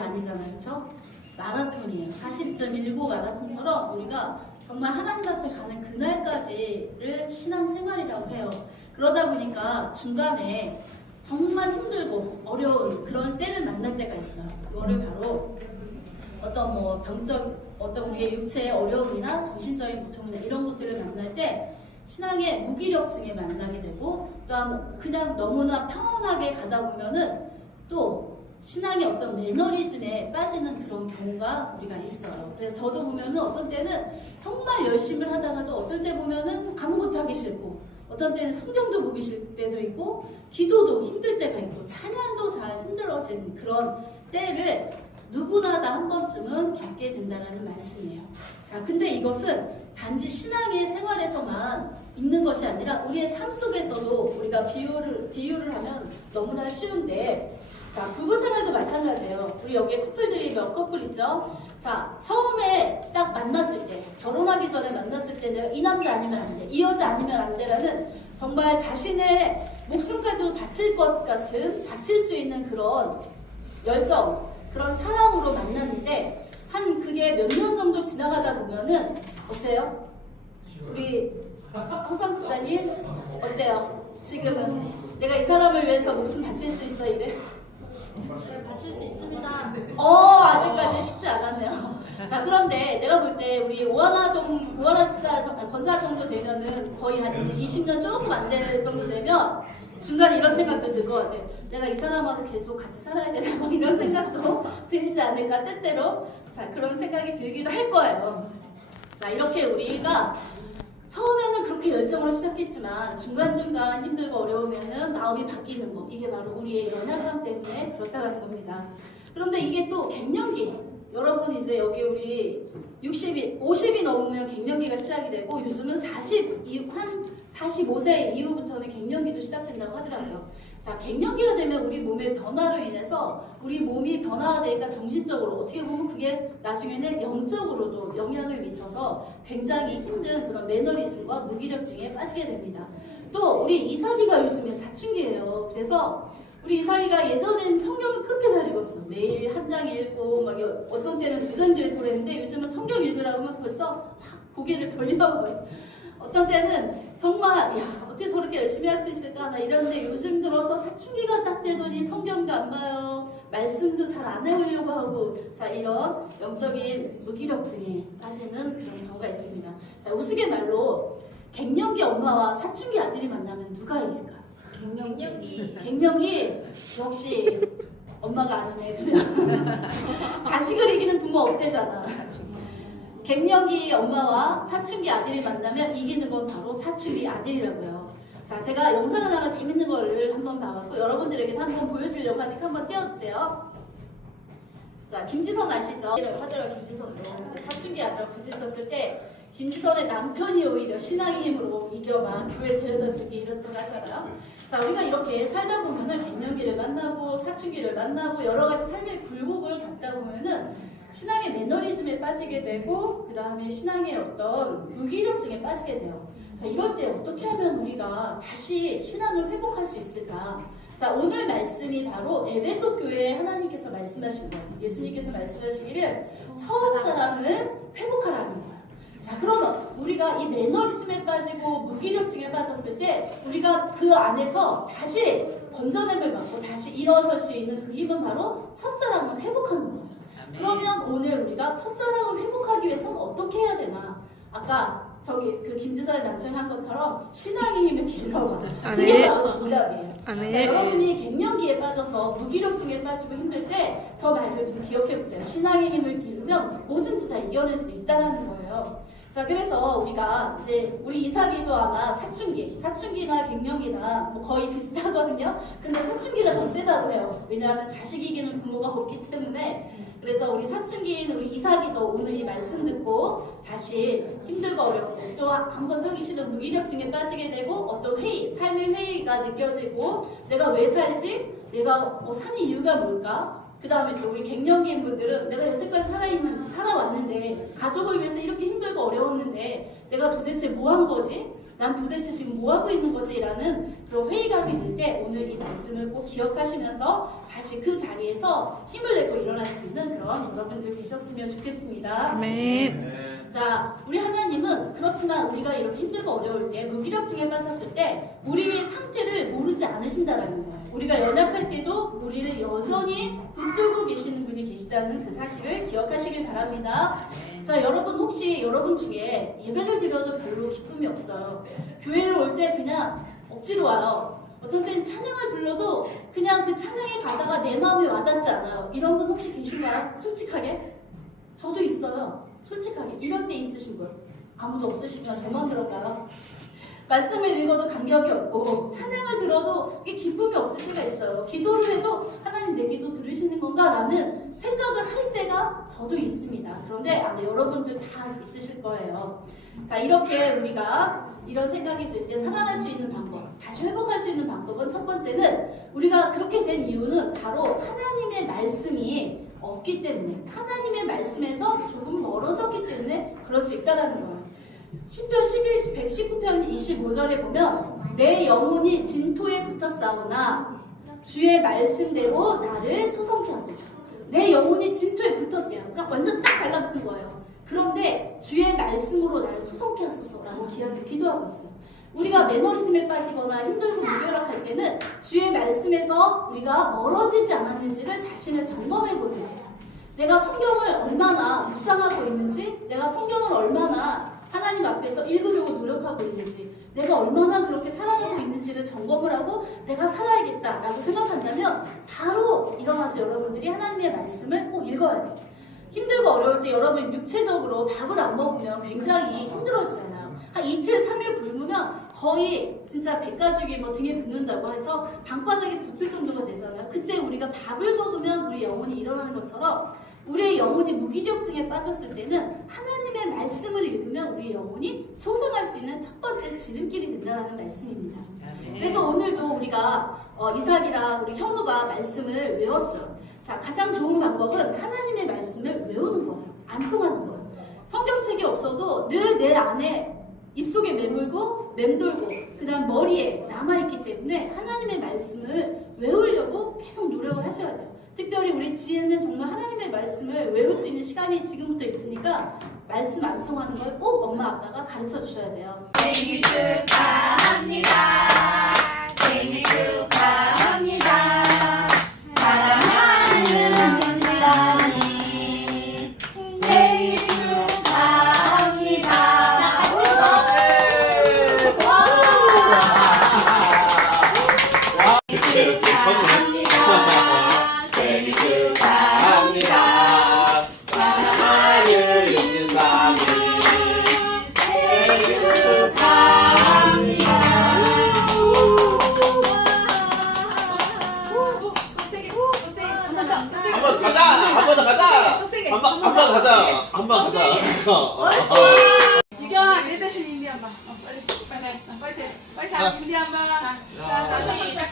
그게 아니잖아요. 그렇죠? 마라톤이에요. 40.19 마라톤처럼 우리가 정말 하나님 앞에 가는 그날까지를 신앙생활이라고 해요. 그러다 보니까 중간에 정말 힘들고 어려운 그런 때를 만날 때가 있어요. 그거를 바로 어떤 뭐 병적, 어떤 우리의 육체의 어려움이나 정신적인 고통이나 이런 것들을 만날 때 신앙의 무기력증에 만나게 되고, 또한 그냥 너무나 평온하게 가다 보면은 또 신앙의 어떤 매너리즘에 빠지는 그런 경우가 우리가 있어요. 그래서 저도 보면은 어떤 때는 정말 열심히 하다가도 어떤 때 보면은 아무것도 하기 싫고, 어떤 때는 성경도 보기 싫을 때도 있고, 기도도 힘들 때가 있고, 찬양도 잘 힘들어지는 그런 때를 누구나 다 한 번쯤은 겪게 된다는 말씀이에요. 자, 근데 이것은 단지 신앙의 생활에서만 있는 것이 아니라 우리의 삶 속에서도 우리가 비유를 하면 너무나 쉬운데, 자, 부부 생활도 마찬가지예요. 우리 여기에 커플들이 몇 커플 있죠? 자, 처음에 딱 만났을 때, 결혼하기 전에 만났을 때 내가 이 남자 아니면 안 돼, 이 여자 아니면 안 돼라는 정말 자신의 목숨까지도 바칠 것 같은, 바칠 수 있는 그런 열정, 그런 사랑으로 만났는데, 한 그게 몇 년 정도 지나가다 보면은 어때요? 우리 허상 수사님 어때요? 지금은 내가 이 사람을 위해서 목숨 바칠 수 있어 이래? 네, 바칠 수 있습니다. 아직까지 쉽지 않았네요. 자, 그런데 내가 볼 때 우리 오하나 집사 권사 정도 되면은 거의 한 20년 조금 안 될 정도 되면 중간에 이런 생각도 들 것 같아요. 내가 이 사람하고 계속 같이 살아야 되나 뭐 이런 생각도 들지 않을까, 때때로. 자, 그런 생각이 들기도 할 거예요. 자, 이렇게 우리가 처음에는 그렇게 열정으로 시작했지만 중간중간 힘들고 어려우면은 마음이 바뀌는 거, 이게 바로 우리의 연약함 때문에 그렇다는 겁니다. 그런데 이게 또 갱년기, 여러분 이제 여기 우리 60이 50이 넘으면 갱년기가 시작이 되고, 요즘은 45세 이후부터는 갱년기도 시작된다고 하더라고요. 자, 갱년기가 되면 우리 몸의 변화로 인해서 우리 몸이 변화되니까 정신적으로 어떻게 보면 그게 나중에는 영적으로도 영향을 미쳐서 굉장히 힘든 그런 매너리즘과 무기력증에 빠지게 됩니다. 또 우리 이삭이가 요즘에 사춘기예요. 그래서 우리 이삭이가 예전엔 성경을 그렇게 잘 읽었어. 매일 한 장 읽고 막 어떤 때는 2장도 읽고 그랬는데, 요즘은 성경 읽으라고 하면 벌써 확 고개를 돌려버려요. 어떤 때는 정말 어떻게 저렇게 열심히 할 수 있을까 나 이러는데, 요즘 들어서 사춘기가 딱 되더니 성경도 안 봐요. 말씀도 잘 안 해오려고 하고, 자, 이런 영적인 무기력증에 빠지는 그런 경우가 있습니다. 자, 우스갯말로 갱년기 엄마와 사춘기 아들이 만나면 누가 이길까? 갱년기 역시 엄마가 아는 애면 자식을 이기는 부모 없대잖아. 갱년기 엄마와 사춘기 아들이 만나면 이기는 건 바로 사춘기 아들이라고요. 자, 제가 영상을 하나 재밌는 거를 한번 봐갖고 여러분들에게 한번 보여주려고 하니까 한번 띄워주세요. 자, 김지선 아시죠? 하더라고요. 김지선도 사춘기 아들하고 부딪혔을 때 김지선의 남편이 오히려 신앙의 힘으로 이겨 막 교회 데려다주기 이랬다고 하잖아요. 자, 우리가 이렇게 살다 보면은 갱년기를 만나고 사춘기를 만나고 여러 가지 삶의 굴곡을 겪다 보면은 신앙의 매너리즘에 빠지게 되고, 그 다음에 신앙의 어떤 무기력증에 빠지게 돼요. 자, 이럴 때 어떻게 하면 우리가 다시 신앙을 회복할 수 있을까? 자, 오늘 말씀이 바로 에베소 교회에 하나님께서 말씀하신 거예요. 예수님께서 말씀하시기를 처음 사랑을 회복하라는 거예요. 자, 그러면 우리가 이 매너리즘에 빠지고 무기력증에 빠졌을 때 우리가 그 안에서 다시 건져냄을 받고 다시 일어설 수 있는 그 힘은 바로 첫사랑을 회복하는 거예요. 그러면 오늘 우리가 첫사랑을 회복하기 위해서는 어떻게 해야 되나? 아까 저기 그 김지선의 남편이 한 것처럼 신앙의 힘을 길러봐. 그게 바로 정답이에요. 자, 여러분이 갱년기에 빠져서 무기력증에 빠지고 힘들 때 저 말을 좀 기억해보세요. 신앙의 힘을 기르면 뭐든지 다 이겨낼 수 있다는 거예요. 자, 그래서 우리가 이제 우리 이삭이도 아마 사춘기나 갱년기나 뭐 거의 비슷하거든요. 근데 사춘기가 더 세다고 해요. 왜냐하면 자식 이기는 부모가 없기 때문에. 그래서 우리 사춘기인 우리 이삭이도 오늘 이 말씀 듣고 다시 힘들고 어렵고 또 한 번 하기 싫은 무기력증에 빠지게 되고, 어떤 삶의 회의가 느껴지고, 내가 왜 살지? 내가 사는 이유가 뭘까? 그 다음에 또 우리 갱년기인 분들은 내가 여태까지 살아왔는데, 가족을 위해서 이렇게 힘들고 어려웠는데 내가 도대체 뭐 한 거지? 난 도대체 지금 뭐 하고 있는 거지? 라는 그런 회의감이 들 때 오늘 이 말씀을 꼭 기억하시면서 다시 그 자리에서 힘을 내고 일어날 수 있는 그런 여러분들 되셨으면 좋겠습니다. 아멘. 자, 우리 하나님은 그렇지만 우리가 이렇게 힘들고 어려울 때, 무기력증에 빠졌을 때 우리의 상태를 모르지 않으신다라는 거예요. 우리가 연약할 때도 우리를 여전히 붙들고 계시는 분이 계시다는 그 사실을 기억하시길 바랍니다. 자, 여러분 혹시 여러분 중에 예배를 드려도 별로 기쁨이 없어요. 교회를 올 때 그냥 억지로 와요. 어떤 때는 찬양을 불러도 그냥 그 찬양의 가사가 내 마음에 와닿지 않아요. 이런 분 혹시 계신가요? 솔직하게? 저도 있어요. 솔직하게. 이럴 때 있으신 분? 아무도 없으시구나. 저만 그런가요? 말씀을 읽어도 감격이 없고 찬양을 들어도 이게 기쁨이 없을 때가 있어요. 기도를 해도 하나님 내 기도 들으시는 건가? 라는 생각을 할 때가 저도 있습니다. 그런데 아마 여러분들 다 있으실 거예요. 자, 이렇게 우리가 이런 생각이 들 때 살아날 수 있는 방법, 다시 회복할 수 있는 방법은 첫 번째는 우리가 그렇게 된 이유는 바로 하나님의 말씀이 없기 때문에, 하나님의 말씀에서 조금 멀어졌기 때문에 그럴 수 있다는 거예요. 시편 119편 25절에 보면 내 영혼이 진토에 붙어 싸우나 주의 말씀대로 나를 소성케 하소서. 내 영혼이 진토에 붙었대요. 그러니까 완전 딱 달라붙은 거예요. 그런데 주의 말씀으로 나를 소성케 하소서라는 기도하고 있어요. 우리가 매너리즘에 빠지거나 힘들고 무기력할 때는 주의 말씀에서 우리가 멀어지지 않았는지를 자신을 점검해 보는 거예요. 내가 성경을 얼마나 묵상하고 있는지, 내가 성경을 얼마나 하나님 앞에서 읽으려고 노력하고 있는지, 내가 얼마나 그렇게 살아가고 있는지를 점검을 하고 내가 살아야겠다라고 생각한다면 바로 일어나서 여러분들이 하나님의 말씀을 꼭 읽어야 돼요. 힘들고 어려울 때 여러분 육체적으로 밥을 안 먹으면 굉장히 힘들어지잖아요. 한 이틀, 3일 굶으면 거의 진짜 백가죽이 뭐 등에 붙는다고 해서 방바닥에 붙을 정도가 되잖아요. 그때 우리가 밥을 먹으면 우리 영혼이 일어나는 것처럼 우리의 영혼이 무기력증에 빠졌을 때는 하나님의 말씀을 읽으면 우리의 영혼이 소생할 수 있는 첫 번째 지름길이 된다는 말씀입니다. 그래서 오늘도 우리가 이삭이랑 우리 현우가 말씀을 외웠어요. 자, 가장 좋은 방법은 하나님의 말씀을 외우는 거예요. 암송하는 거예요. 성경책이 없어도 늘 내 안에 입속에 매물고 맴돌고 그 다음 머리에 남아있기 때문에 하나님의 말씀을 외우려고 계속 노력을 하셔야 돼요. 특별히 우리 지혜는 정말 하나님의 말씀을 외울 수 있는 시간이 지금부터 있으니까 말씀 암송하는 걸 꼭 엄마 아빠가 가르쳐 주셔야 돼요. 생일 축하합니다. 생일 축하합니다. 사랑하는 현상이 생일 축하합니다. 생일 축하합니다. 사랑하는 윤주삼이 생일 축하합니다. 한 번 가자. 한 번 더 가자. 한 번 가자. 한 번 가자. 유경 리더십 인디 한번. 빨리 파이팅. 파이팅. 인디 한번. 자, 시작.